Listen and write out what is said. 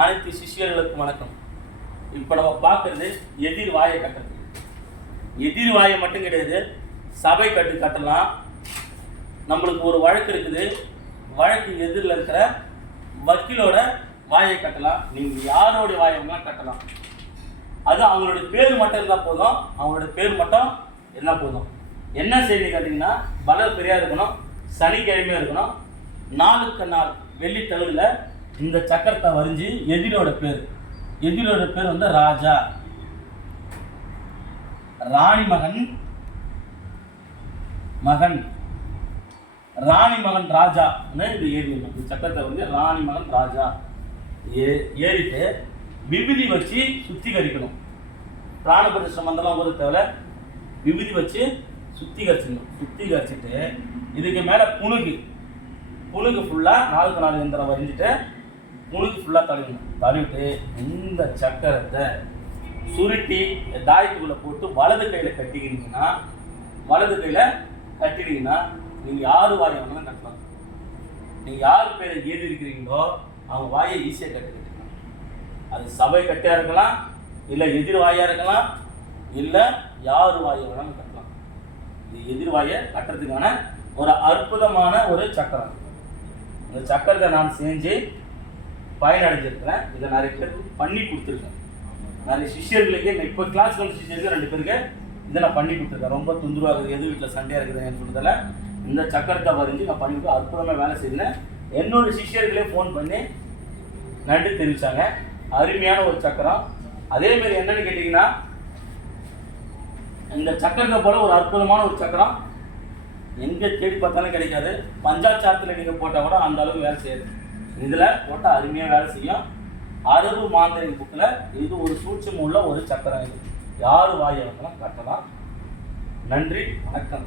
அனைத்து சிஷியர்களுக்கும் வணக்கம். இப்போ நம்ம பார்க்கறது எதிர் வாயை கட்டுறது. எதிர் வாயை மட்டும் கிடையாது சபை கட்டு கட்டலாம். நம்மளுக்கு ஒரு வழக்கு இருக்குது. வழக்கு எதிரில் இருக்கிற வக்கீலோட வாயை கட்டலாம். நீங்கள் யாரோடைய வாயை வேணாலும் கட்டலாம். அது அவங்களுடைய பேர் மட்டும் இருந்தால் போதும். அவங்களோட பேர் மட்டும் இருந்தால் போதும். என்ன செய்தி கேட்டிங்கன்னா பலர் பெரியா இருக்கணும் சனிக்கிழமையாக இருக்கணும். நாளுக்கு நாள் வெள்ளி தகுதியில் இந்த சக்கரத்தை வரைஞ்சி எதிரோட பேர்? எதிரோட பேர் வந்து ராஜா. ராணி மகன் மகன். ராணி மகன் ராஜா. இது ஏறிடணும் இந்த சக்கரத்தை வந்து ராணி மகன் ராஜா. ஏ ஏறிட்டு விபூதி வச்சு சுத்திகரிக்கணும். பிராணபரிச மந்தலம் ஒரு தேவை விபதி வச்சு சுத்திகரிச்சிடணும். சுத்திகரிச்சுட்டு இதுக்கு மேலே புணுகு புணுகு ஃபுல்லாக நாளுக்கு நாலு எந்திரம் வரைஞ்சிட்டு முழுகி ஃபுல்லாக தழுவிடணும் தழுவிட்டு இந்த சக்கரத்தை சுருட்டி தாயத்துக்குள்ளே போட்டு வலது கையில் கட்டிக்கிறீங்கன்னா வலது கையில் கட்டினீங்கன்னா நீங்கள் யார் வாயை வேணாலும் கட்டலாம் நீங்கள் யார் பேரை ஏறி இருக்கிறீங்களோ அவங்க வாயை ஈஸியாக கட்டிக்கிட்டு அது சபை கட்டியாக இருக்கலாம் இல்லை எதிர் வாயாக இருக்கலாம் இல்லை யார் வாயை வேணாலும் கட்டலாம். இது எதிர்வாயை கட்டுறதுக்கான ஒரு அற்புதமான ஒரு சக்கரம். இந்த சக்கரத்தை நான் செஞ்சு பயனடைஞ்சிருக்கிறேன். இதை நிறைய பேருக்கு பண்ணி கொடுத்துருக்கேன். நிறைய சிஷ்யர்களுக்கு இப்போ கிளாஸ் கொண்ட சிஷியர்களுக்கு ரெண்டு பேருக்கு இதை நான் பண்ணி கொடுத்துருக்கேன். ரொம்ப துந்துருவாகுது எது வீட்டில் சண்டையாக இருக்குதுன்னு சொல்றதால இந்த சக்கரத்தை வரைஞ்சி நான் பண்ணி கொடுத்து அற்புதமாக வேலை செய்தேன் என்னோட சிஷ்யர்களே ஃபோன் பண்ணி நன்றி தெரிவித்தாங்க அருமையான ஒரு சக்கரம். அதேமாரி என்னன்னு கேட்டிங்கன்னா இந்த சக்கரத்தை போல ஒரு அற்புதமான ஒரு சக்கரம். எங்கே தேடி பார்த்தாலும் கிடைக்காது. பஞ்சாச்சாரத்தில் நீங்கள் போட்டால் கூட அந்த அளவுக்கு வேலை செய்யாது. இதில் போட்டால் அருமையாக வேலை செய்யும். அரபு மாந்திரிக புக்கில் இது ஒரு சூட்சம் உள்ள ஒரு சக்கரம் இது. யார் வாயை கட்டலாம். நன்றி வணக்கம்.